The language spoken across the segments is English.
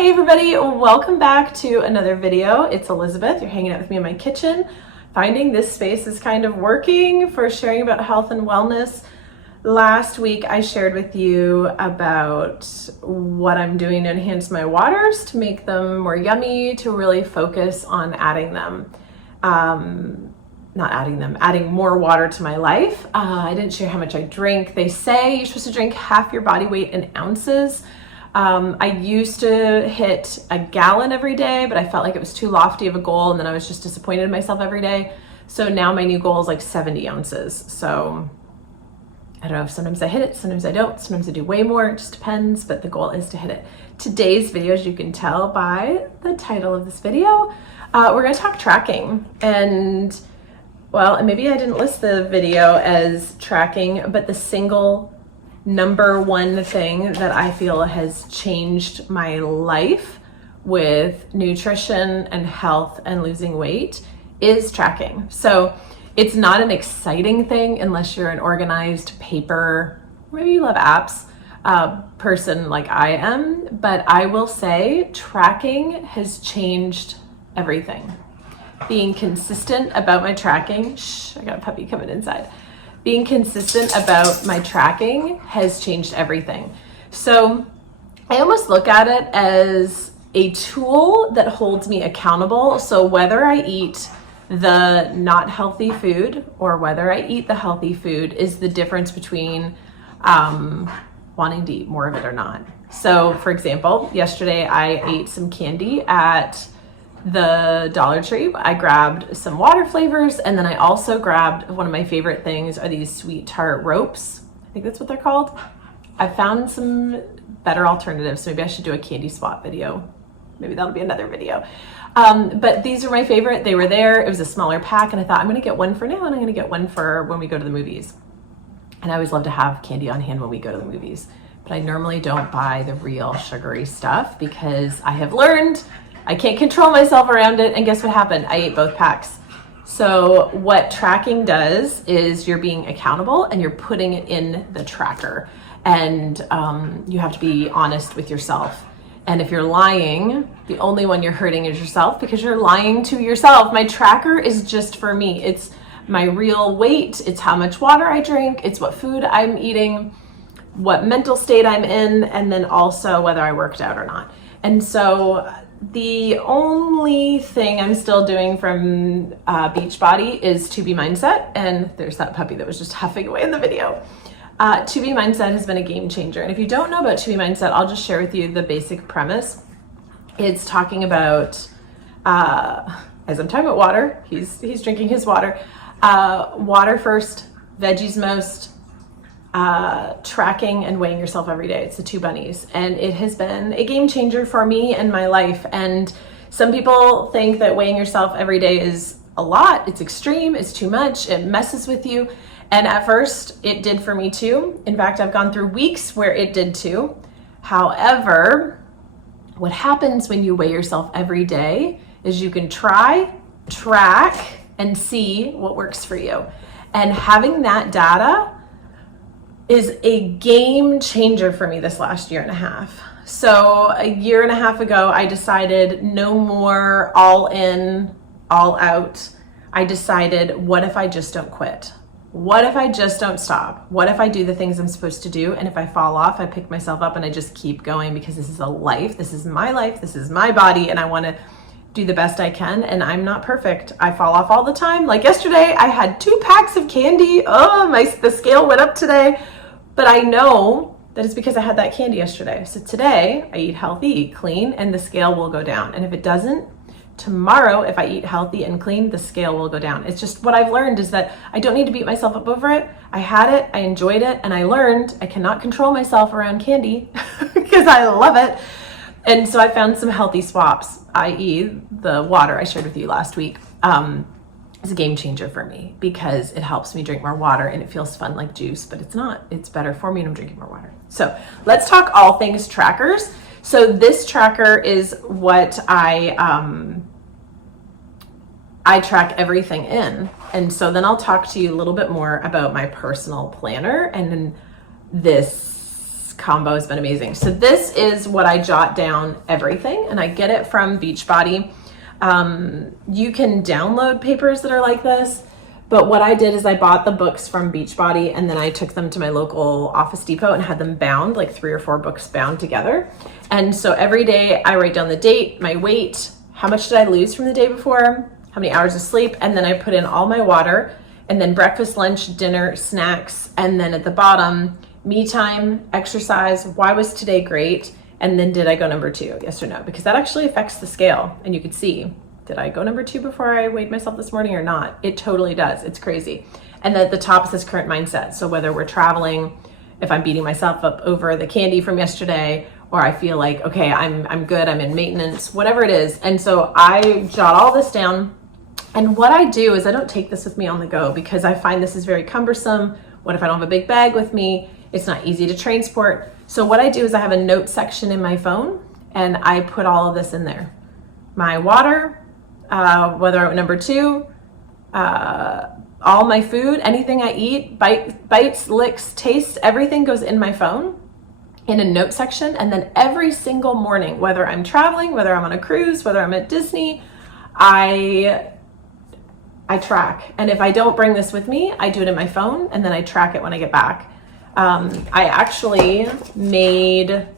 Hey everybody, welcome back to another video. It's Elizabeth. You're hanging out with me in my kitchen. Finding this space is kind of working for sharing about health and wellness. Last week I shared with you about what I'm doing to enhance my waters, to make them more yummy, to really focus on adding them. Adding more water to my life. I didn't share how much I drink. They say you're supposed to drink half your body weight in ounces. I used to hit a gallon every day, but I felt like it was too lofty of a goal, and then I was just disappointed in myself every day. So now my new goal is like 70 ounces. So I don't know, sometimes I hit it, sometimes I don't, sometimes I do way more, it just depends, but the goal is to hit it. Today's video, as you can tell by the title of this video, we're gonna talk tracking. And maybe I didn't list the video as tracking, but the single number one thing that I feel has changed my life with nutrition and health and losing weight is tracking. So it's not an exciting thing unless you're an organized paper, maybe you love apps, person like I am, but I will say tracking has changed everything. Being consistent about my tracking, I got a puppy coming inside. Being consistent about my tracking has changed everything. So I almost look at it as a tool that holds me accountable. So whether I eat the not healthy food or whether I eat the healthy food is the difference between wanting to eat more of it or not. So for example, yesterday I ate some candy at the Dollar Tree. I grabbed some water flavors, and then I also grabbed one of my favorite things are these sweet tart ropes. I think that's what they're called. I found some better alternatives, so maybe I should do a candy swap video. Maybe that'll be another video. But these are my favorite. They were there. It was a smaller pack, and I thought I'm gonna get one for now, and I'm gonna get one for when we go to the movies. And I always love to have candy on hand when we go to the movies, but I normally don't buy the real sugary stuff because I have learned I can't control myself around it, and guess what happened? I ate both packs. So what tracking does is you're being accountable and you're putting it in the tracker, and you have to be honest with yourself. And if you're lying, the only one you're hurting is yourself because you're lying to yourself. My tracker is just for me. It's my real weight. It's how much water I drink. It's what food I'm eating, what mental state I'm in, and then also whether I worked out or not. And so the only thing I'm still doing from Beachbody is 2B Mindset, and there's that puppy that was just huffing away in the video. 2B Mindset has been a game changer, and if you don't know about 2B Mindset, I'll just share with you the basic premise. It's talking about, as I'm talking about water, he's drinking his water, water first, veggies most, tracking and weighing yourself every day. It's the two bunnies, and it has been a game changer for me and my life. And some people think that weighing yourself every day is a lot, it's extreme, it's too much, it messes with you. And at first it did for me too. In fact, I've gone through weeks where it did too. However, what happens when you weigh yourself every day is you can try, track, and see what works for you. And having that data is a game changer for me this last year and a half. So a year and a half ago, I decided no more all in, all out. I decided, what if I just don't quit? What if I just don't stop? What if I do the things I'm supposed to do? And if I fall off, I pick myself up and I just keep going because this is a life. This is my life. This is my body. And I want to do the best I can. And I'm not perfect. I fall off all the time. Like yesterday, I had 2 packs of candy. The scale went up today. But I know that it's because I had that candy yesterday. So today I eat healthy, eat clean, and the scale will go down. And if it doesn't, tomorrow, if I eat healthy and clean, the scale will go down. It's just what I've learned is that I don't need to beat myself up over it. I had it, I enjoyed it, and I learned I cannot control myself around candy because I love it. And so I found some healthy swaps, i.e. the water I shared with you last week. Is a game changer for me because it helps me drink more water and it feels fun like juice, but it's not. It's better for me and I'm drinking more water. So let's talk all things trackers. So this tracker is what I track everything in. And so then I'll talk to you a little bit more about my personal planner and this combo has been amazing. So this is what I jot down everything, and I get it from Beachbody. You can download papers that are like this, but what I did is I bought the books from Beachbody, and then I took them to my local Office Depot and had them bound, like 3 or 4 books bound together. And so every day I write down the date, my weight, how much did I lose from the day before, how many hours of sleep, and then I put in all my water, and then breakfast, lunch, dinner, snacks, and then at the bottom, me time, exercise, why was today great, and then did I go number 2, yes or no? Because that actually affects the scale, and you could see, did I go number 2 before I weighed myself this morning or not? It totally does, it's crazy. And then at the top is this current mindset. So whether we're traveling, if I'm beating myself up over the candy from yesterday, or I feel like, okay, I'm good, I'm in maintenance, whatever it is. And so I jot all this down. And what I do is I don't take this with me on the go because I find this is very cumbersome. What if I don't have a big bag with me? It's not easy to transport. So what I do is I have a note section in my phone and I put all of this in there. My water, whether I'm number 2, all my food, anything I eat, bites, licks, tastes, everything goes in my phone in a note section. And then every single morning, whether I'm traveling, whether I'm on a cruise, whether I'm at Disney, I track. And if I don't bring this with me, I do it in my phone and then I track it when I get back. I actually made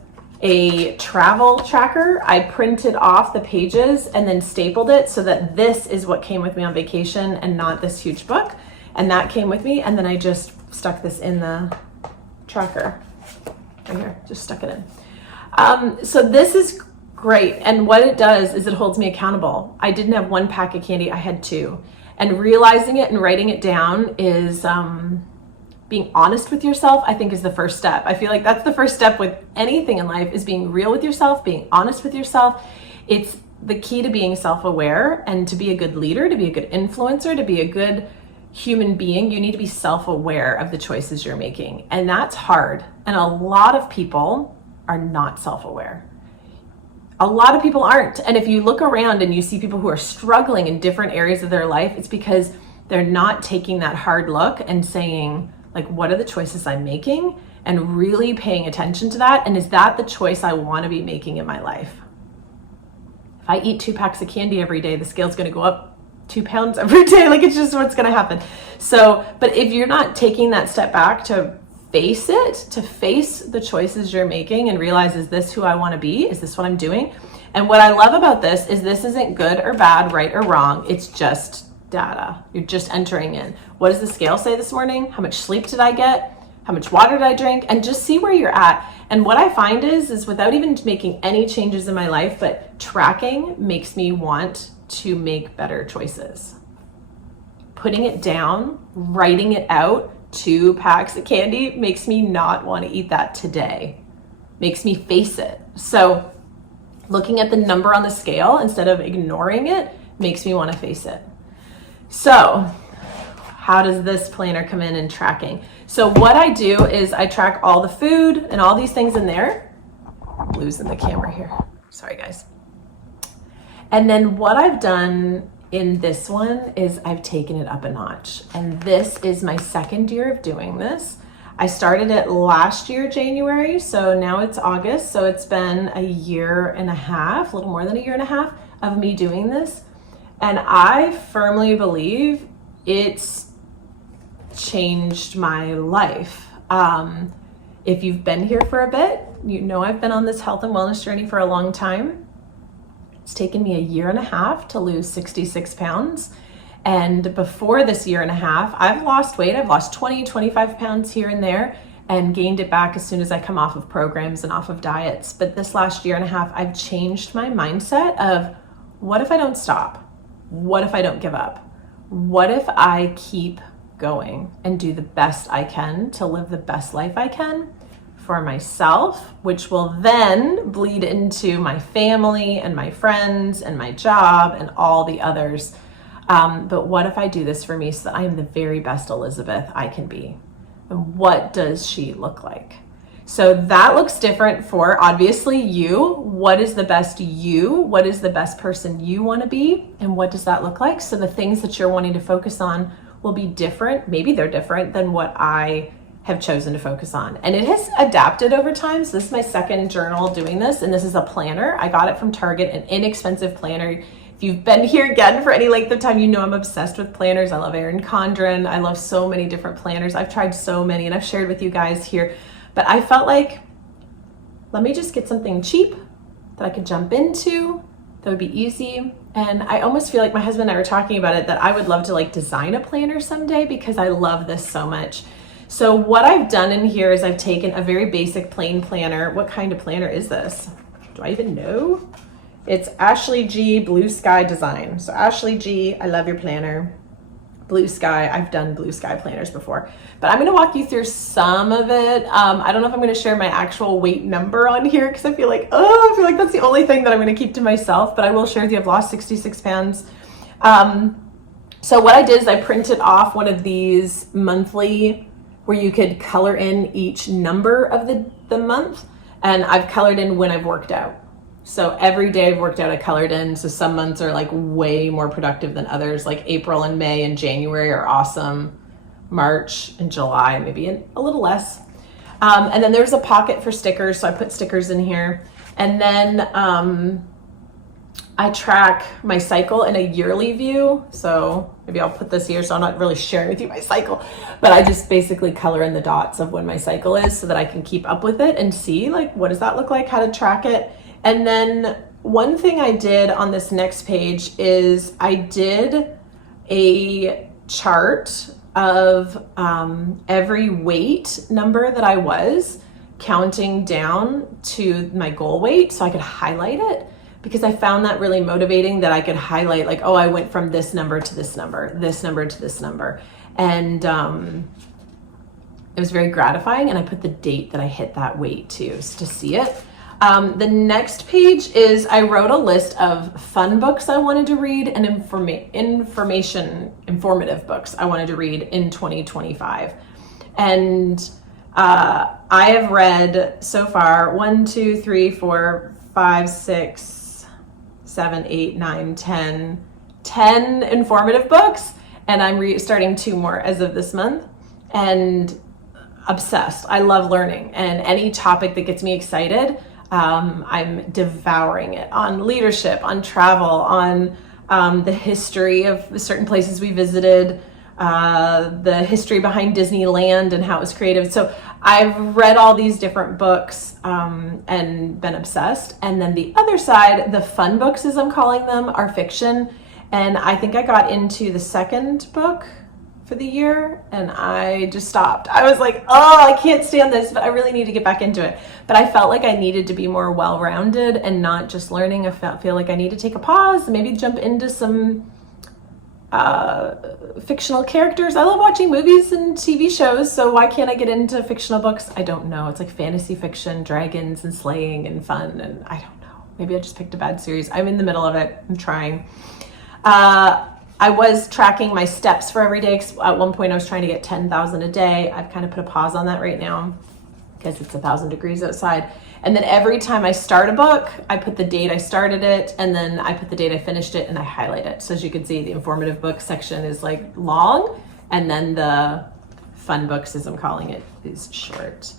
a travel tracker. I printed off the pages and then stapled it so that this is what came with me on vacation and not this huge book. And that came with me. And then I just stuck this in the tracker right here, just stuck it in. So this is great. And what it does is it holds me accountable. I didn't have 1 pack of candy, I had 2. And realizing it and writing it down is being honest with yourself, I think is the first step. I feel like that's the first step with anything in life, is being real with yourself, being honest with yourself. It's the key to being self-aware, and to be a good leader, to be a good influencer, to be a good human being, you need to be self-aware of the choices you're making. And that's hard. And a lot of people are not self-aware. A lot of people aren't. And if you look around and you see people who are struggling in different areas of their life, it's because they're not taking that hard look and saying, like, what are the choices I'm making? And really paying attention to that. And is that the choice I want to be making in my life? If I eat 2 packs of candy every day, the scale's going to go up 2 pounds every day. Like, it's just what's going to happen. So, but if you're not taking that step back to face it, to face the choices you're making and realize, is this who I want to be? Is this what I'm doing? And what I love about this is this isn't good or bad, right or wrong. It's just data. You're just entering in. What does the scale say this morning? How much sleep did I get? How much water did I drink? And just see where you're at. And what I find is without even making any changes in my life, but tracking makes me want to make better choices. Putting it down, writing it out, 2 packs of candy makes me not want to eat that today. Makes me face it. So looking at the number on the scale instead of ignoring it makes me want to face it. So how does this planner come in and tracking? So what I do is I track all the food and all these things in there. I'm losing the camera here. Sorry, guys. And then what I've done in this one is I've taken it up a notch. And this is my 2nd year of doing this. I started it last year, January, so now it's August. So it's been a year and a half, a little more than a year and a half of me doing this. And I firmly believe it's changed my life. If you've been here for a bit, you know I've been on this health and wellness journey for a long time. It's taken me a year and a half to lose 66 pounds. And before this year and a half, I've lost weight. I've lost 20, 25 pounds here and there and gained it back as soon as I come off of programs and off of diets. But this last year and a half, I've changed my mindset of, what if I don't stop? What if I don't give up? What if I keep going and do the best I can to live the best life I can for myself, which will then bleed into my family and my friends and my job and all the others. But what if I do this for me so that I am the very best Elizabeth I can be? And what does she look like? So that looks different for obviously you. What is the best you? What is the best person you want to be? And what does that look like? So the things that you're wanting to focus on will be different. Maybe they're different than what I have chosen to focus on. And it has adapted over time. So this is my second journal doing this, and this is a planner. I got it from Target, an inexpensive planner. If you've been here again for any length of time, you know I'm obsessed with planners. I love Erin Condren. I love so many different planners. I've tried so many, and I've shared with you guys here. But I felt like, let me just get something cheap that I could jump into, that would be easy. And I almost feel like my husband and I were talking about it, that I would love to like design a planner someday because I love this so much. So what I've done in here is I've taken a very basic plain planner. What kind of planner is this? Do I even know? It's Ashley G Blue Sky Design. So Ashley G, I love your planner. Blue Sky, I've done Blue Sky planners before, but I'm gonna walk you through some of it. I don't know if I'm gonna share my actual weight number on here because I feel like that's the only thing that I'm gonna keep to myself, but I will share with you I've lost 66 pounds. So what I did is I printed off one of these monthly where you could color in each number of the month, and I've colored in when I've worked out. So every day I've worked out, I colored in. So some months are like way more productive than others, like April and May and January are awesome. March and July, maybe a little less. And then there's a pocket for stickers. So I put stickers in here. And then I track my cycle in a yearly view. So maybe I'll put this here so I'm not really sharing with you my cycle, but I just basically color in the dots of when my cycle is so that I can keep up with it and see like, what does that look like, how to track it. And then one thing I did on this next page is I did a chart of every weight number that I was counting down to my goal weight so I could highlight it, because I found that really motivating, that I could highlight like, oh, I went from this number to this number, this number to this number. And it was very gratifying, and I put the date that I hit that weight too, so to see it. The next page is I wrote a list of fun books I wanted to read and informative books I wanted to read in 2025. And I have read so far 1, 2, 3, 4, 5, 6, 7, 8, 9, 10 informative books, and I'm starting 2 more as of this month, and obsessed. I love learning, and any topic that gets me excited, I'm devouring it, on leadership, on travel, on the history of certain places we visited, the history behind Disneyland and how it was created. So I've read all these different books and been obsessed. And then the other side, the fun books as I'm calling them, are fiction. And I think I got into the second book for the year and I just stopped. I was like, oh, I can't stand this, but I really need to get back into it. But I felt like I needed to be more well-rounded and not just learning. I feel like I need to take a pause, maybe jump into some fictional characters. I love watching movies and TV shows, so why can't I get into fictional books? I don't know. It's like fantasy fiction, dragons and slaying and fun, and I don't know. Maybe I just picked a bad series. I'm in the middle of it. I'm trying. I was tracking my steps for every day, 'cause at one point I was trying to get 10,000 a day. I've kind of put a pause on that right now because it's 1,000 degrees outside. And then every time I start a book, I put the date I started it, and then I put the date I finished it, and I highlight it. So as you can see, the informative book section is like long, and then the fun books, as I'm calling it, is short.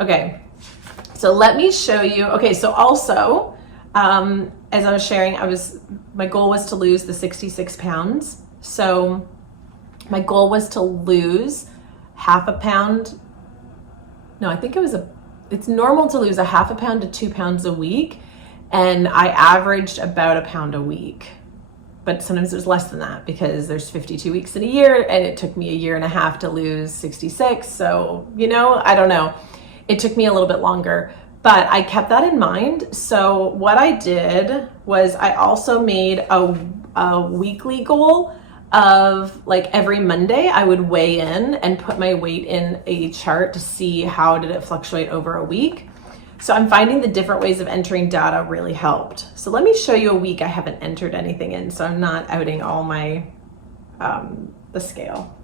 Okay, so let me show you. Okay, so also, as I was sharing, my goal was to lose the 66 pounds. So my goal was to lose half a pound. No, I think it's normal to lose a half a pound to 2 pounds a week. And I averaged about a pound a week, but sometimes there's less than that because there's 52 weeks in a year, and it took me a year and a half to lose 66. So, I don't know. It took me a little bit longer. But I kept that in mind. So what I did was I also made a weekly goal of like every Monday I would weigh in and put my weight in a chart to see how did it fluctuate over a week. So I'm finding the different ways of entering data really helped. So let me show you a week I haven't entered anything in, so I'm not outing all my, the scale.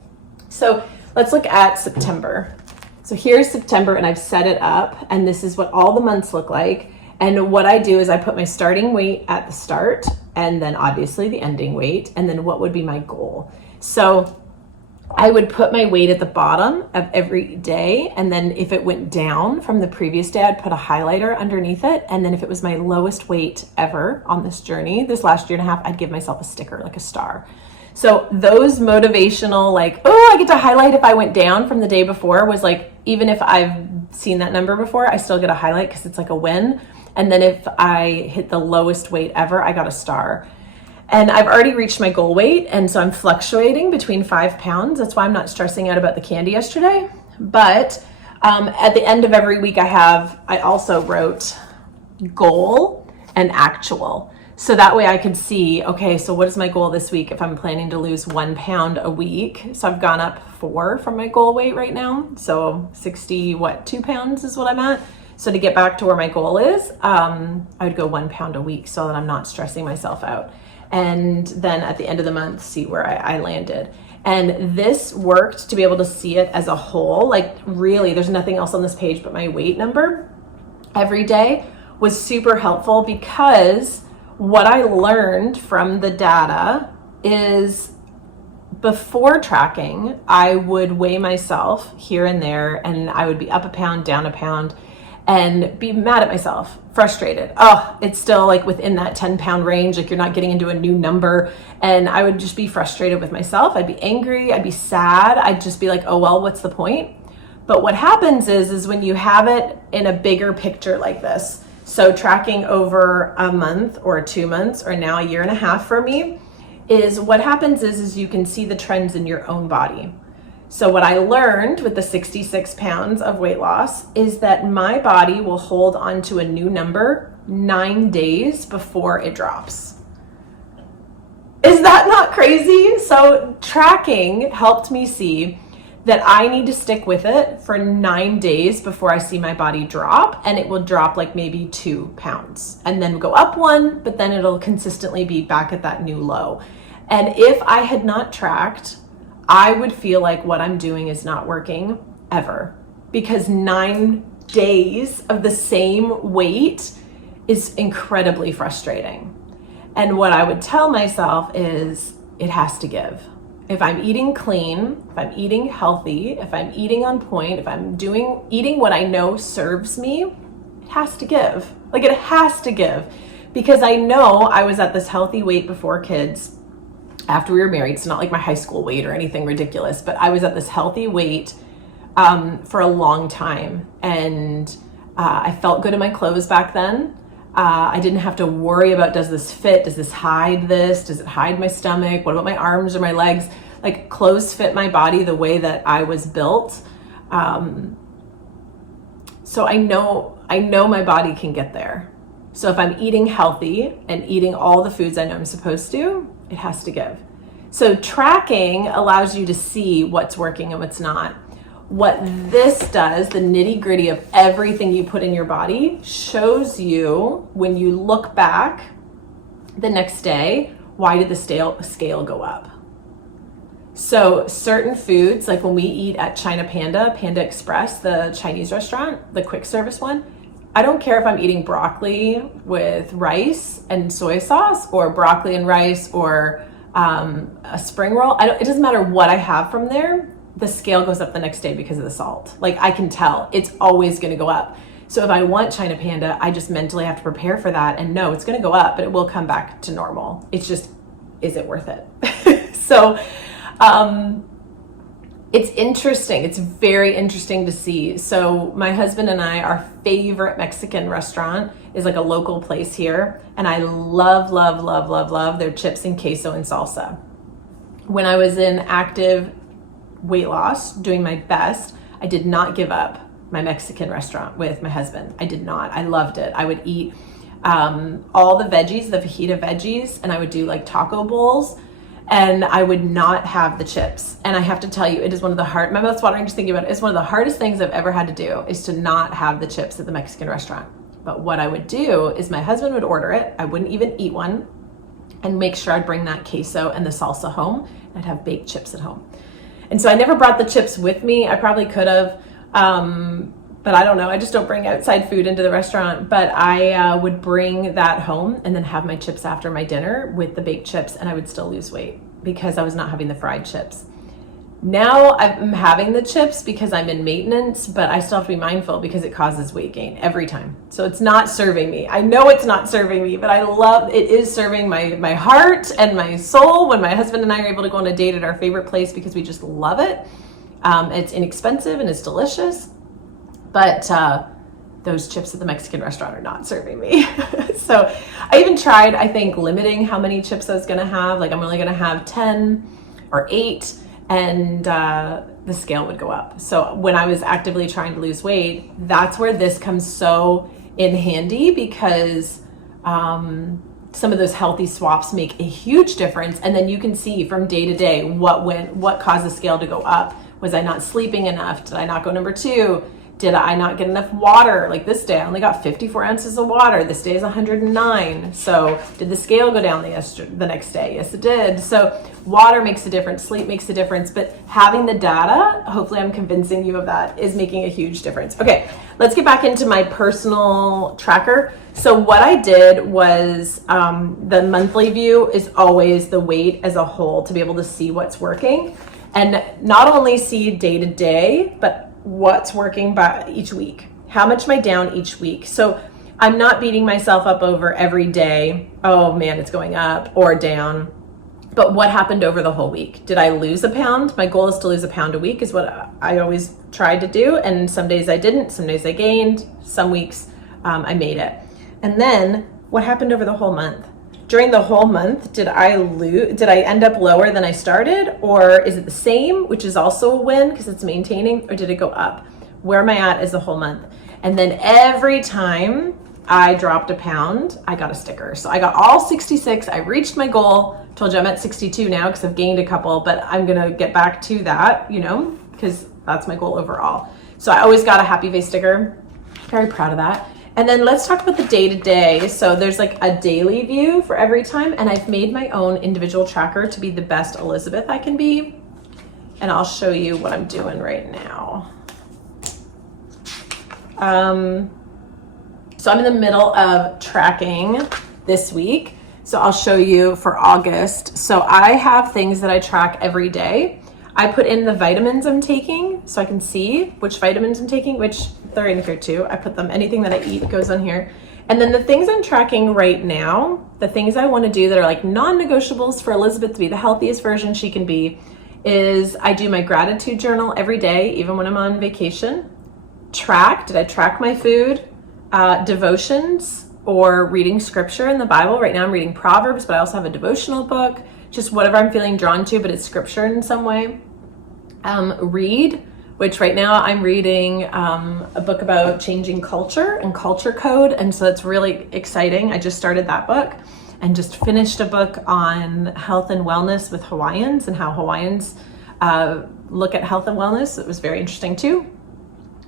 So let's look at September. So here's September, and I've set it up, and this is what all the months look like. And what I do is I put my starting weight at the start, and then obviously the ending weight, and then what would be my goal. So I would put my weight at the bottom of every day. And then if it went down from the previous day, I'd put a highlighter underneath it. And then if it was my lowest weight ever on this journey, this last year and a half, I'd give myself a sticker, like a star. So those motivational, like, oh, I get to highlight if I went down from the day before, was like, even if I've seen that number before, I still get a highlight because it's like a win. And then if I hit the lowest weight ever, I got a star. And I've already reached my goal weight, and so I'm fluctuating between 5 pounds. That's why I'm not stressing out about the candy yesterday. But at the end of every week I also wrote goal and actual. So that way I could see, okay, so what is my goal this week if I'm planning to lose 1 pound a week? So I've gone up 4 from my goal weight right now. So 2 pounds is what I'm at. So to get back to where my goal is, I would go 1 pound a week so that I'm not stressing myself out. And then at the end of the month, see where I landed. And this worked to be able to see it as a whole. Like really, there's nothing else on this page but my weight number every day was super helpful, because what I learned from the data is before tracking, I would weigh myself here and there, and I would be up a pound, down a pound, and be mad at myself, frustrated. Oh, it's still like within that 10-pound range, like you're not getting into a new number. And I would just be frustrated with myself. I'd be angry, I'd be sad. I'd just be like, oh, well, what's the point? But what happens is when you have it in a bigger picture like this, so tracking over a month or 2 months or now a year and a half for me, is what happens is you can see the trends in your own body. So what I learned with the 66 pounds of weight loss is that my body will hold onto a new number 9 days before it drops. Is that not crazy? So tracking helped me see that I need to stick with it for 9 days before I see my body drop, and it will drop like maybe 2 pounds and then go up 1, but then it'll consistently be back at that new low. And if I had not tracked, I would feel like what I'm doing is not working ever, because 9 days of the same weight is incredibly frustrating. And what I would tell myself is it has to give. If I'm eating clean, if I'm eating healthy, if I'm eating on point, if I'm eating what I know serves me, it has to give. Like it has to give, because I know I was at this healthy weight before kids. After we were married, it's not like my high school weight or anything ridiculous, but I was at this healthy weight for a long time. And I felt good in my clothes back then. I didn't have to worry about, does this fit? Does this hide this? Does it hide my stomach? What about my arms or my legs? Like clothes fit my body the way that I was built. So I know my body can get there. So if I'm eating healthy and eating all the foods I know I'm supposed to, it has to give. So tracking allows you to see what's working and what's not. What this does, the nitty gritty of everything you put in your body, shows you when you look back the next day, why did the scale go up? So certain foods, like when we eat at China Panda Express, the Chinese restaurant, the quick service one, I don't care if I'm eating broccoli with rice and soy sauce, or broccoli and rice, or a spring roll. It doesn't matter what I have from there. The scale goes up the next day because of the salt. Like I can tell it's always going to go up. So if I want China Panda, I just mentally have to prepare for that and know it's going to go up, but it will come back to normal. It's just, is it worth it? So, it's interesting. It's very interesting to see. So my husband and I, our favorite Mexican restaurant is like a local place here. And I love, love, love, love, love their chips and queso and salsa. When I was in active weight loss, doing my best, I did not give up my Mexican restaurant with my husband. I did not. I loved it. I would eat all the veggies, the fajita veggies, and I would do like taco bowls. And I would not have the chips. And I have to tell you, it is one of the my mouth's watering just thinking about it. It's one of the hardest things I've ever had to do, is to not have the chips at the Mexican restaurant. But what I would do is my husband would order it. I wouldn't even eat one, and make sure I'd bring that queso and the salsa home. I'd have baked chips at home. And so I never brought the chips with me. I probably could have, but I don't know. I just don't bring outside food into the restaurant. But I would bring that home and then have my chips after my dinner with the baked chips, and I would still lose weight because I was not having the fried chips. Now I'm having the chips because I'm in maintenance, but I still have to be mindful because it causes weight gain every time. So it's not serving me. I know it's not serving me, but I love it is serving my heart and my soul when my husband and I are able to go on a date at our favorite place because we just love it. It's inexpensive and it's delicious, but those chips at the Mexican restaurant are not serving me. So I even tried, I think, limiting how many chips I was gonna have. Like I'm only gonna have 10 or 8. And the scale would go up. So when I was actively trying to lose weight, that's where this comes so in handy because some of those healthy swaps make a huge difference. And then you can see from day to day what caused the scale to go up. Was I not sleeping enough? Did I not go number 2? Did I not get enough water? Like this day, I only got 54 ounces of water. This day is 109. So did the scale go down the next day? Yes, it did. So water makes a difference. Sleep makes a difference. But having the data, hopefully I'm convincing you of that, is making a huge difference. Okay, let's get back into my personal tracker. So what I did was the monthly view is always the weight as a whole to be able to see what's working. And not only see day to day, but what's working by each week. How much am I down each week? So I'm not beating myself up over every day. Oh man, it's going up or down. But what happened over the whole week? Did I lose a pound? My goal is to lose a pound a week is what I always tried to do. And some days I didn't, some days I gained, some weeks I made it. And then what happened over the whole month? During the whole month, did I end up lower than I started? Or is it the same, which is also a win because it's maintaining, or did it go up? Where am I at as the whole month? And then every time I dropped a pound, I got a sticker. So I got all 66. I reached my goal. Told you I'm at 62 now because I've gained a couple, but I'm going to get back to that, because that's my goal overall. So I always got a happy face sticker. Very proud of that. And then let's talk about the day-to-day. So there's like a daily view for every time, and I've made my own individual tracker to be the best Elizabeth I can be. And I'll show you what I'm doing right now. So I'm in the middle of tracking this week. So I'll show you for August. So I have things that I track every day. I put in the vitamins I'm taking so I can see which vitamins I'm taking, which they're in here too. I put them, anything that I eat goes on here. And then the things I'm tracking right now, the things I want to do that are like non-negotiables for Elizabeth to be the healthiest version she can be, is I do my gratitude journal every day, even when I'm on vacation. Did I track my food? Devotions or reading scripture in the Bible. Right now I'm reading Proverbs, but I also have a devotional book, just whatever I'm feeling drawn to, but it's scripture in some way. Read, which right now I'm reading a book about changing culture and culture code. And so that's really exciting. I just started that book and just finished a book on health and wellness with Hawaiians and how Hawaiians look at health and wellness. It was very interesting too.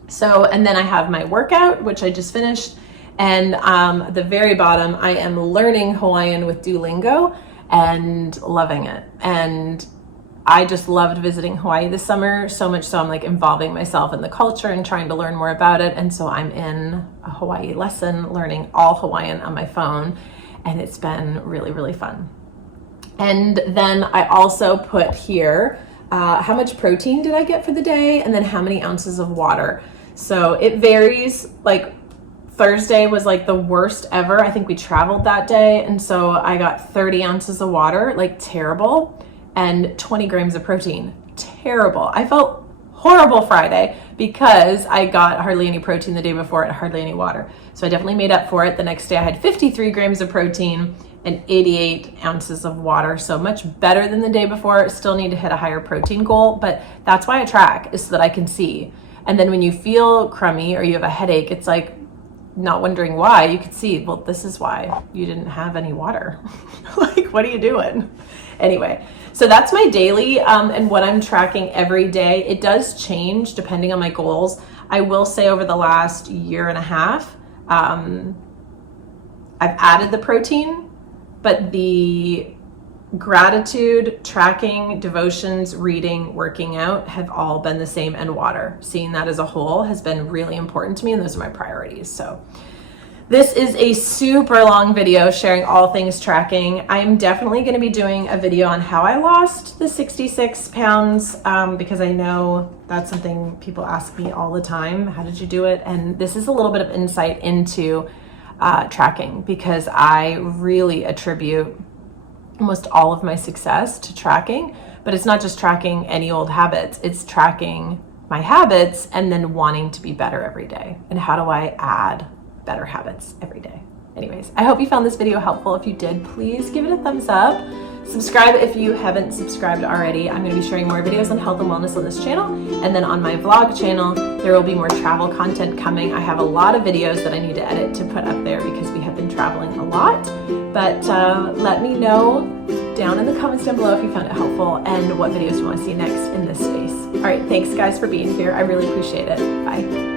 So, and then I have my workout, which I just finished. And at the very bottom, I am learning Hawaiian with Duolingo and loving it. And I just loved visiting Hawaii this summer, so much so I'm like involving myself in the culture and trying to learn more about it. And so I'm in a Hawaii lesson, learning all Hawaiian on my phone. And it's been really, really fun. And then I also put here, how much protein did I get for the day? And then how many ounces of water. So it varies. Like Thursday was like the worst ever. I think we traveled that day. And so I got 30 ounces of water, like terrible, and 20 grams of protein, terrible. I felt horrible Friday because I got hardly any protein the day before and hardly any water. So I definitely made up for it. The next day I had 53 grams of protein and 88 ounces of water. So much better than the day before. Still need to hit a higher protein goal, but that's why I track, is so that I can see. And then when you feel crummy or you have a headache, it's like not wondering why. You could see, well, this is why you didn't have any water. Like, what are you doing? Anyway, so that's my daily and what I'm tracking every day. It does change depending on my goals. I will say over the last year and a half, I've added the protein, but the gratitude, tracking, devotions, reading, working out have all been the same, and water. Seeing that as a whole has been really important to me, and those are my priorities. So This is a super long video sharing all things tracking. I'm definitely going to be doing a video on how I lost the 66 pounds because I know that's something people ask me all the time. How did you do it? And this is a little bit of insight into tracking because I really attribute almost all of my success to tracking, but it's not just tracking any old habits, it's tracking my habits and then wanting to be better every day. And how do I add better habits every day? Anyways, I hope you found this video helpful. If you did, please give it a thumbs up. Subscribe if you haven't subscribed already. I'm going to be sharing more videos on health and wellness on this channel. And then on my vlog channel, there will be more travel content coming. I have a lot of videos that I need to edit to put up there because we have been traveling a lot. But let me know down in the comments down below if you found it helpful and what videos you want to see next in this space. All right, thanks guys for being here. I really appreciate it. Bye.